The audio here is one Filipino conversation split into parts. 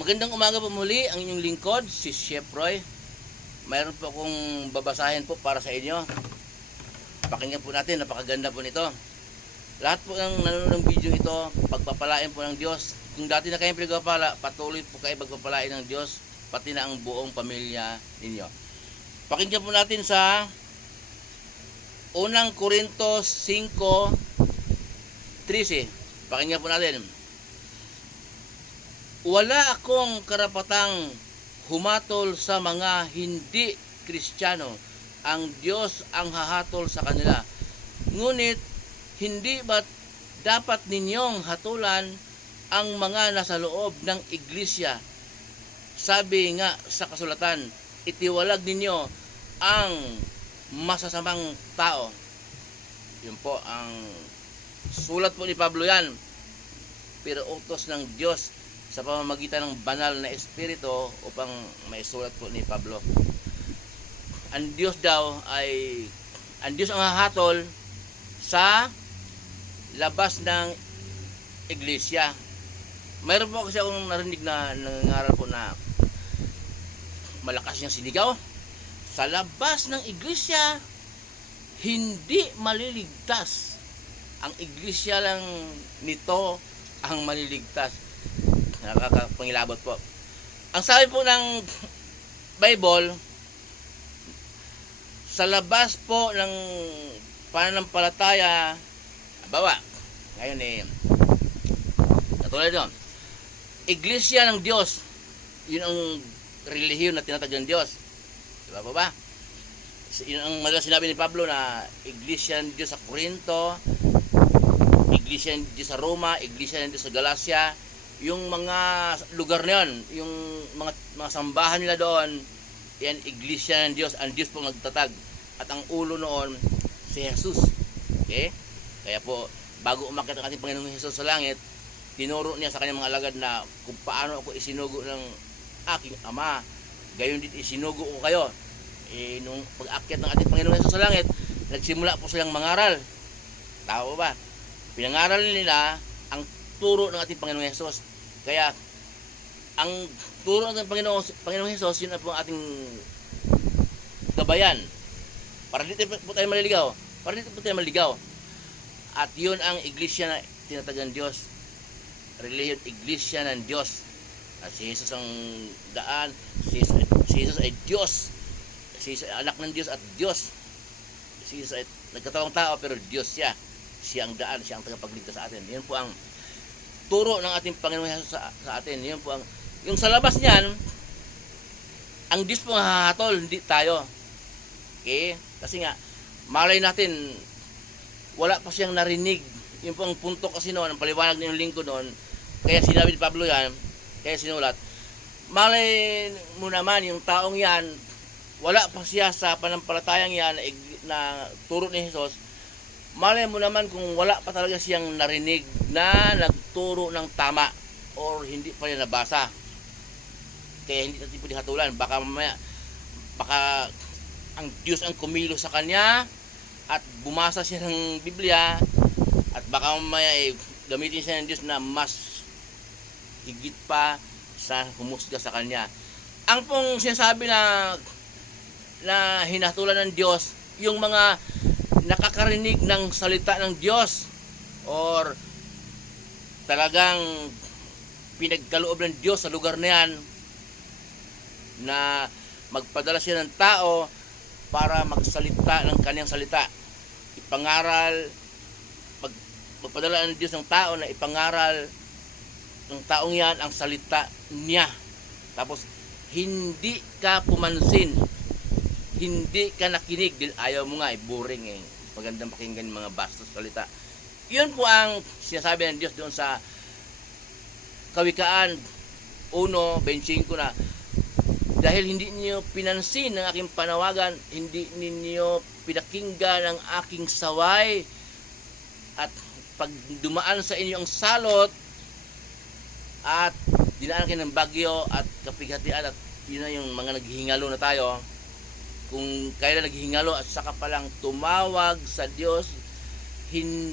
Magandang umaga po muli, ang inyong lingkod, si Chef Roy. Mayroon po akong babasahin po para sa inyo. Pakinggan po natin, napakaganda po nito. Lahat po ng nanonood ng video ito, pagpapalain po ng Diyos. Kung dati na kayong pinagpapala, patuloy po kayo pagpapalain ng Diyos, pati na ang buong pamilya ninyo. Pakinggan po natin sa unang Korintos 5:13. Pakinggan po natin. Wala akong karapatang humatol sa mga hindi Kristiyano. Ang Diyos ang hahatol sa kanila. Ngunit, hindi ba't dapat ninyong hatulan ang mga nasa loob ng iglesia? Sabi nga sa kasulatan, itiwalag ninyo ang masasamang tao. Yun po ang sulat po ni Pablo yan. Pero utos ng Diyos sa pamamagitan ng banal na espiritu upang may sulat po ni Pablo. Ang Diyos ang hahatol sa labas ng iglesia. Mayroon po kasi akong narinig na nangangaral po na malakas niyang sinigaw. Sa labas ng iglesia, hindi maliligtas. Ang iglesia lang nito ang maliligtas. Nakakapangilabot po. Ang sabi po ng Bible, sa labas po ng pananampalataya, bawa, ngayon katulad doon, iglesia ng Diyos, yun ang relihiyon na tinatag ng Diyos. Diba po ba? Yun ang madalas sinabi ni Pablo na iglesia ng Diyos sa Corinto, iglesia ng Diyos sa Roma, iglesia ng Diyos sa Galacia. Yung mga lugar na yun, yung mga sambahan nila doon, yan iglesia ng Diyos. Ang Diyos po nagtatag. At ang ulo noon, si Jesus. Okay? Kaya po, bago umakyat ang ating Panginoong Jesus sa langit, tinuro niya sa kanyang mga alagad na kung paano ako isinugo ng aking Ama. Gayon din isinugo ko kayo. Nung pag-akyat ng ating Panginoong Jesus sa langit, nagsimula po silang mangaral. Tao ba? Pinangaral nila ang turo ng ating Panginoong Jesus. Kaya ang turo ng Panginoong Hesus, yun na po ang ating gabayan. Para dito po tayo maliligaw. At yun ang iglesia na tinatag ng Diyos. Relihiyon, iglesia ng Diyos. At si Jesus ang daan. Si Jesus ay Diyos. Si Jesus ay anak ng Diyos at Diyos. Si Jesus ay nagkatawang tao pero Diyos siya. Siya ang daan, siya ang tagapagligtas sa atin. Yun po ang turo ng ating Panginoong Hesus sa atin. Yun po yung sa labas niyan, ang Diyos po hahatol, hindi tayo. Okay? Kasi nga, malay natin, wala pa siyang narinig. Yun po ang punto kasi noon, ang paliwanag ng lingkod noon, kaya sinabi ni Pablo yan, kaya sinulat, malay mo naman, yung taong yan, wala pa siya sa panampalatayang yan na turo ni Jesus. Malay mo naman kung wala pa talaga siyang narinig na nagturo ng tama or hindi pa niya nabasa. Kaya hindi natin pwede hatulan. Baka ang Diyos ang kumilo sa kanya at bumasa siya ng Biblia at baka mamaya gamitin siya ng Diyos na mas higit pa sa humusga sa kanya. Ang pong sinasabi na hinatulan ng Diyos, yung mga nakakarinig ng salita ng Diyos or talagang pinagkaloob ng Diyos sa lugar na yan na magpadala siya ng tao para magsalita ng kanyang salita, ipangaral, magpadala ng Diyos ng tao na ipangaral ng taong yan ang salita niya. Tapos hindi ka pumansin, hindi ka nakinig dahil ayaw mo nga, boring magandang pakinggan yung mga bastos salita. Yun po ang sinasabi ng Diyos doon sa Kawikaan 1:25 na dahil hindi niyo pinansin ang aking panawagan, hindi ninyo pinakinggan ang aking saway, at pag dumaan sa inyo ang salot at dinaan kayo ng bagyo at kapighatian, at yun na yung mga naghihingalo na tayo, kung kailan naghihingalo at saka palang tumawag sa Diyos,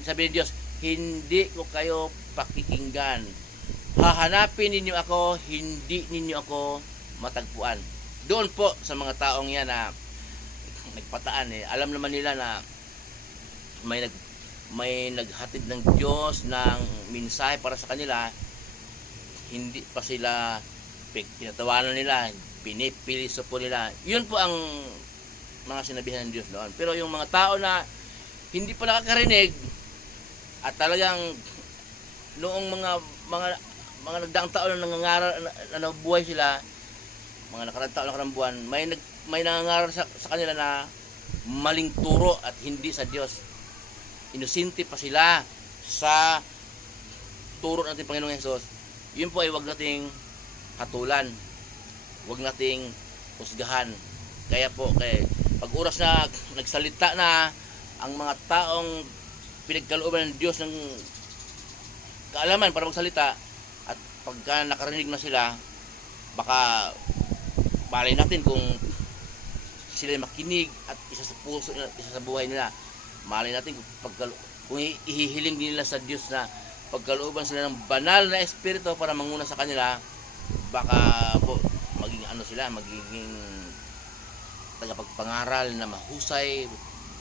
sabi ng Diyos, hindi ko kayo pakikinggan. hahanapin ninyo ako, hindi ninyo ako matagpuan. Doon po sa mga taong yan na nagpataan alam naman nila na may naghatid ng Diyos ng mensahe para sa kanila, hindi pa sila pinatawanan nila, pinipiliso po nila. Yun po ang mga sinabihan ng Diyos noon. Pero yung mga tao na hindi pa nakakarinig at talagang noong mga nagdaang taon na nangangaral na nabuhay sila, mga nakarang taon, nakarang buwan, may nangangaral sa kanila na maling turo at hindi sa Diyos. Inosente pa sila sa turo natin Panginoong Hesus. Yun po ay wag nating hatulan, wag nating husgahan. Kaya po pag oras na nagsalita na ang mga taong pinagkalooban ng Diyos ng kaalaman para magsalita, at pagka nakarinig na sila, baka balay natin kung sila makinig at isa sa puso nila, isa sa buhay nila. Malay natin kung ihihiling nila sa Diyos na pagkalooban sila ng banal na espiritu para manguna sa kanila, baka po maging magiging tagapagpangaral na mahusay.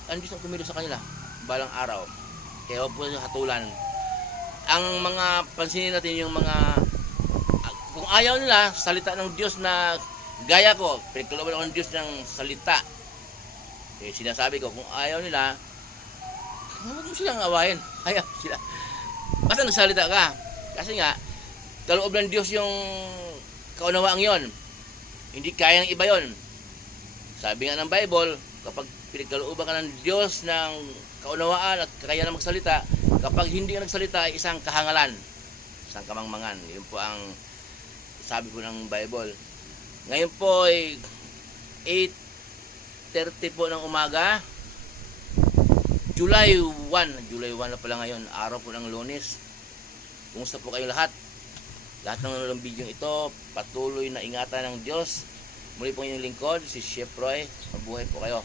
Ang Diyos ang kumilos sa kanila balang araw. Kaya huwag po yung hatulan. Ang mga pansinin natin yung mga kung ayaw nila salita ng Diyos na gaya ko, pinagkalooban ako ng Diyos ng salita, sinasabi ko, kung ayaw nila, huwag mo silang awayin. Ayaw sila. Basta nagsalita ka. Kasi nga, kaloob ng Diyos yung kaunawaang yon. Hindi kaya ng iba yon. Sabi nga ng Bible, kapag pinagkalooban ka ng Diyos ng kaunawaan at kakayahan na magsalita, kapag hindi ka nagsalita ay isang kahangalan, isang kamangmangan. Yun po ang sabi po ng Bible. Ngayon po ay 8:30 po ng umaga, July 1 na pala ngayon, araw po ng Lunes. Kumusta po kayo lahat? Lahat ng nanonood ng video ito, patuloy na ingatan ng Diyos. Muli po inyong lingkod, si Chef Roy. Mabuhay po kayo.